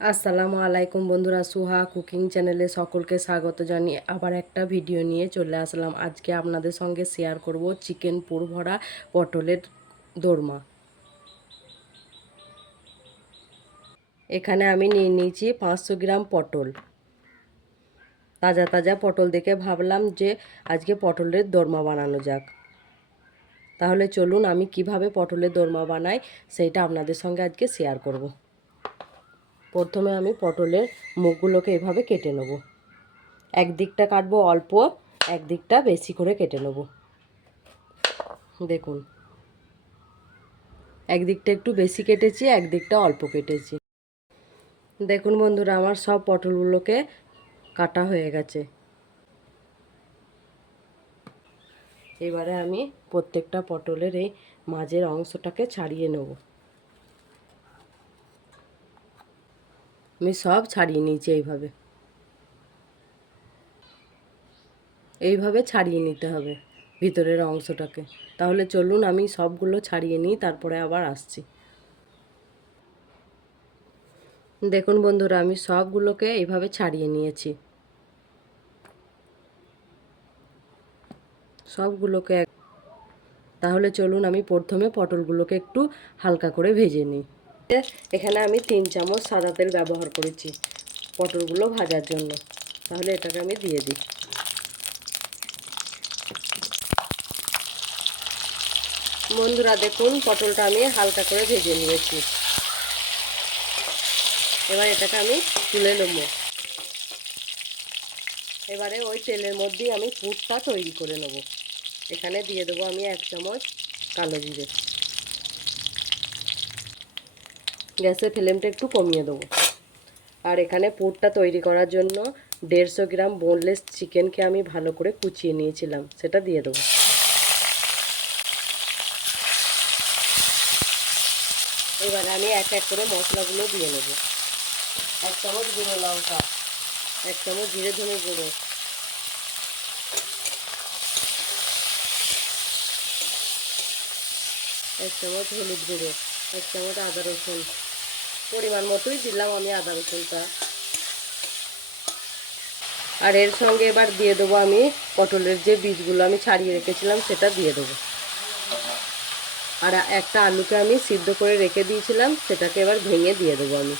আসসালামু আলাইকুম বন্ধুরা, সুহা কুকিং চ্যানেলে সকলকে স্বাগত জানিয়ে আবার একটা ভিডিও নিয়ে চলে আসলাম। আজকে আপনাদের সঙ্গে শেয়ার করব চিকেন পুর ভরা পটলের দোরমা। এখানে আমি নিয়ে নিয়েছি 500 গ্রাম পটল। তাজা তাজা পটল দেখে ভাবলাম যে আজকে পটলের দোরমা বানানো যাক। তাহলে চলুন আমি কিভাবে পটলের দোরমা বানাই সেইটা আপনাদের সঙ্গে আজকে শেয়ার করব। প্রথমে আমি পটলের মুখগুলোকে এভাবে কেটে নেব। একদিকটা কাটবো অল্প, একদিকটা বেশি করে কেটে নেব। দেখুন, একদিকটা একটু বেশি কেটেছি, একদিকটা অল্প কেটেছি। দেখুন বন্ধুরা, আমার সব পটলগুলোকে কাটা হয়ে গেছে। এবারে আমি প্রত্যেকটা পটলের এই মাঝের অংশটাকে ছাড়িয়ে নেব। আমি সব ছাড়িয়ে নিয়েছি এইভাবে এইভাবে ছাড়িয়ে নিতে হবে ভিতরের অংশটাকে। তাহলে চলুন আমি সবগুলো ছাড়িয়ে নিই, তারপরে আবার আসছি। দেখুন বন্ধুরা, আমি সবগুলোকে এইভাবে ছাড়িয়ে নিয়েছি। সবগুলোকে তাহলে চলুন আমি প্রথমে পটলগুলোকে একটু হালকা করে ভেজে নিই। এখানে আমি 3 চামচ সাদা তেল ব্যবহার করেছি পটলগুলো ভাজার জন্য। তাহলে এটাকে আমি দিয়ে দিই। বন্ধুরা দেখুন, পটলটা আমি হালকা করে ভেজে নিয়েছি। এবার এটাকে আমি তুলে নেব। এবারে ওই তেলের মধ্যেই আমি পুরটা তৈরি করে নেব। এখানে দিয়ে দেবো আমি 1 চামচ কালো জিরে। গ্যাসের ফ্লেমটা একটু কমিয়ে দেবো। আর এখানে পুরটা তৈরি করার জন্য 150 গ্রাম বোনলেস চিকেনকে আমি ভালো করে কুচিয়ে নিয়েছিলাম, সেটা দিয়ে দেবো। এবারে আমি এক এক করে মশলাগুলো দিয়ে নেব। 1 চামচ গুঁড়ো লঙ্কা, 1 চামচ জিরে ধনে গুঁড়ো, 1 চামচ হলুদ গুঁড়ো, 1 চামচ আদা রসুন, পরিমাণ মতোই দিলাম আমি আদা রসুনটা। আর এর সঙ্গে এবার দিয়ে দেবো আমি পটলের যে বীজগুলো আমি ছাড়িয়ে রেখেছিলাম সেটা দিয়ে দেবো। আর একটা আলুকে আমি সিদ্ধ করে রেখে দিয়েছিলাম, সেটাকে এবার ভেঙে দিয়ে দেবো আমি।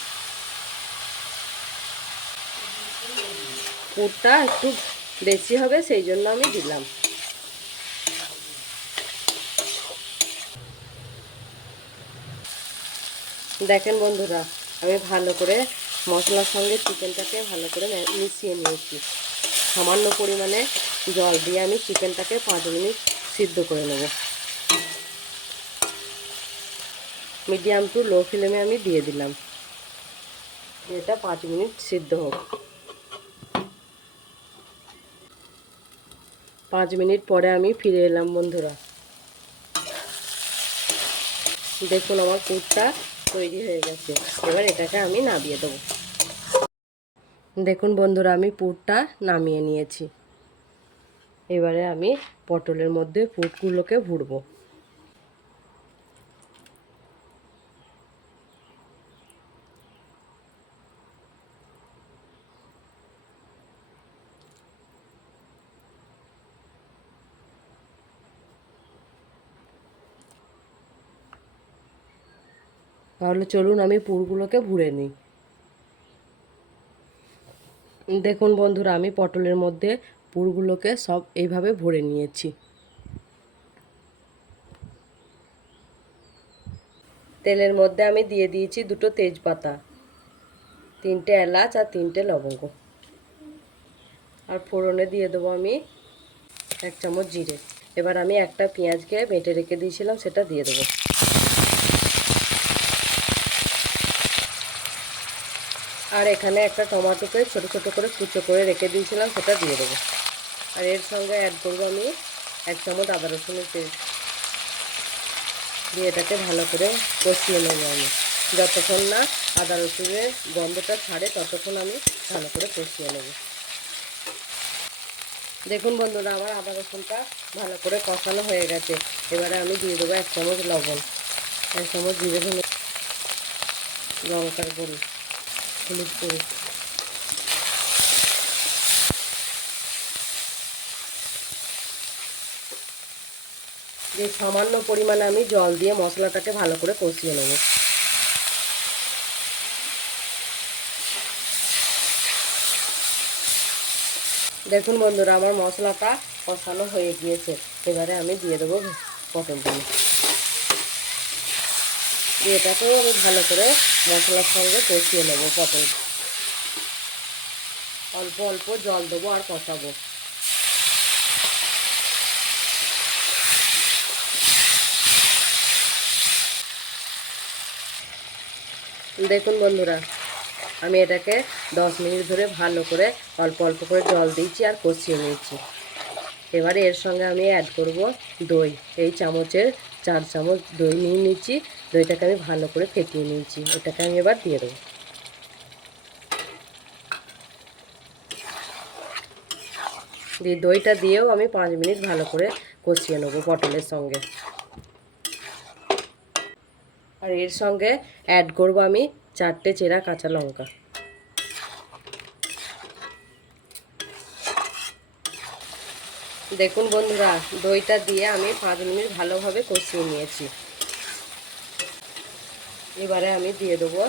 পুরটা একটু বেশি হবে সেই জন্য আমি দিলাম। দেখেন বন্ধুরা, আমি ভালো করে মশলার সঙ্গে চিকেনটাকে ভালো করে মিশিয়ে নিয়েছি। সামান্য পরিমাণে জল দিয়ে আমি চিকেনটাকে 5 মিনিট সিদ্ধ করে নেব। মিডিয়াম টু লো ফ্লেমে আমি দিয়ে দিলাম। এটা 5 মিনিট সিদ্ধ হোক। 5 মিনিট পরে আমি ফিরে এলাম বন্ধুরা। দেখুন আমার পুরটা তৈরি হয়ে গেছে। এবার এটাকে আমি নামিয়ে দেবো। দেখুন বন্ধুরা, আমি পুরটা নামিয়ে নিয়েছি। এবারে আমি পটলের মধ্যে পুরগুলোকে ভরবো। তাহলে চলুন আমি পুরগুলোকে ভরে নিই। দেখুন বন্ধুরা, আমি পটলের মধ্যে পুরগুলোকে সব এইভাবে ভরে নিয়েছি। তেলের মধ্যে আমি দিয়ে দিয়েছি 2টো তেজপাতা, 3টে এলাচ আর 3টে লবঙ্গ। আর ফোড়নে দিয়ে দেবো আমি 1 চামচ জিরে। এবার আমি একটা পেঁয়াজকে বেটে রেখে দিয়েছিলাম, সেটা দিয়ে দেবো। আর এখানে একটা টমেটোকে ছোট ছোট করে কুচো করে রেখে দিয়েছিলাম, সেটা দিয়ে দেবো। আর এর সঙ্গে অ্যাড করবো আমি 1 চামচ আদা রসুনের পেস্ট দিয়ে এটাকে ভালো করে কষিয়ে নেবো আমি। যতক্ষণ না আদা রসুনের গন্ধটা ছাড়ে ততক্ষণ আমি ভালো করে কষিয়ে নেব। দেখুন বন্ধুরা, আমার আদা রসুনটা ভালো করে কষানো হয়ে গেছে। এবারে আমি দিয়ে দেবো 1 চামচ লবণ, 1 চামচ জিরে ধনে লঙ্কার গুঁড়ো, হলুদ করে যে সামান্য পরিমাণে আমি জল দিয়ে মশলাটাকে ভালো করে কষিয়ে নেব। দেখুন বন্ধুরা, আমার মশলাটা কষানো হয়ে গিয়েছে। এবারে আমি দিয়ে দেবো পটলগুলো, দিয়ে এটাকেও আমি ভালো করে মশলার সঙ্গে কষিয়ে নেব। পটল অল্প অল্প জল দেবো আর কষাবো। দেখুন বন্ধুরা, আমি এটাকে 10 মিনিট ধরে ভালো করে অল্প অল্প করে জল দিয়েছি আর কষিয়ে নিয়েছি। এবারে এর সঙ্গে আমি অ্যাড করব দই। এই চামচের 4 চামচ দই নিয়ে নিয়েছি। দইটাকে আমি ভালো করে ফেটিয়ে নিয়েছি, এটাকে আমি এবার দিয়ে দেবো। দিয়ে দইটা দিয়েও আমি 5 মিনিট ভালো করে কষিয়ে নেবো পটলের সঙ্গে। আর এর সঙ্গে অ্যাড করব আমি 4টে চেরা কাঁচা লঙ্কা। দেখুন বন্ধুরা, দইটা দিয়ে আমি 5 মিনিট ভালোভাবে কষিয়ে নিয়েছি। এবারে আমি দিয়ে দেবো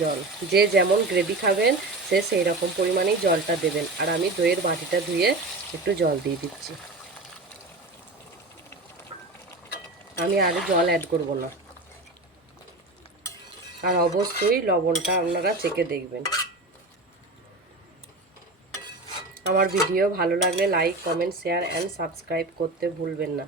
জল। যে যেমন গ্রেভি খাবেন সে সেই রকম পরিমাণেই জলটা দেবেন। আর আমি দইয়ের বাটিটা ধুয়ে একটু জল দিয়ে দিচ্ছি। আমি আরও জল অ্যাড করব না। আর অবশ্যই লবণটা আপনারা চেখে দেখবেন। আমার ভিডিও ভালো লাগলে like, comment, share and subscribe করতে ভুলবেন না।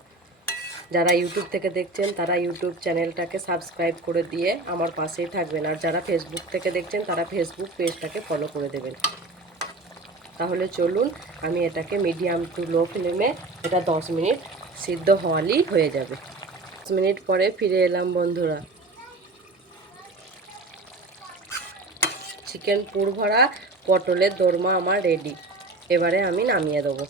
যারা ইউটিউব থেকে দেখছেন তারা ইউটিউব চ্যানেলটাকে সাবস্ক্রাইব করে দিয়ে আমার পাশেই থাকবেন। আর যারা ফেসবুক থেকে দেখছেন তারা ফেসবুক পেজটাকে ফলো করে দেবেন। তাহলে চলুন, আমি এটাকে মিডিয়াম টু লো ফ্লেমে এটা 10 মিনিট সিদ্ধ হওয়ালেই হয়ে যাবে। 10 মিনিট পরে ফিরে এলাম বন্ধুরা। চিকেন পুর ভরা পটলের দোরমা আমার রেডি। এবারে আমি নামিয়ে দেবো।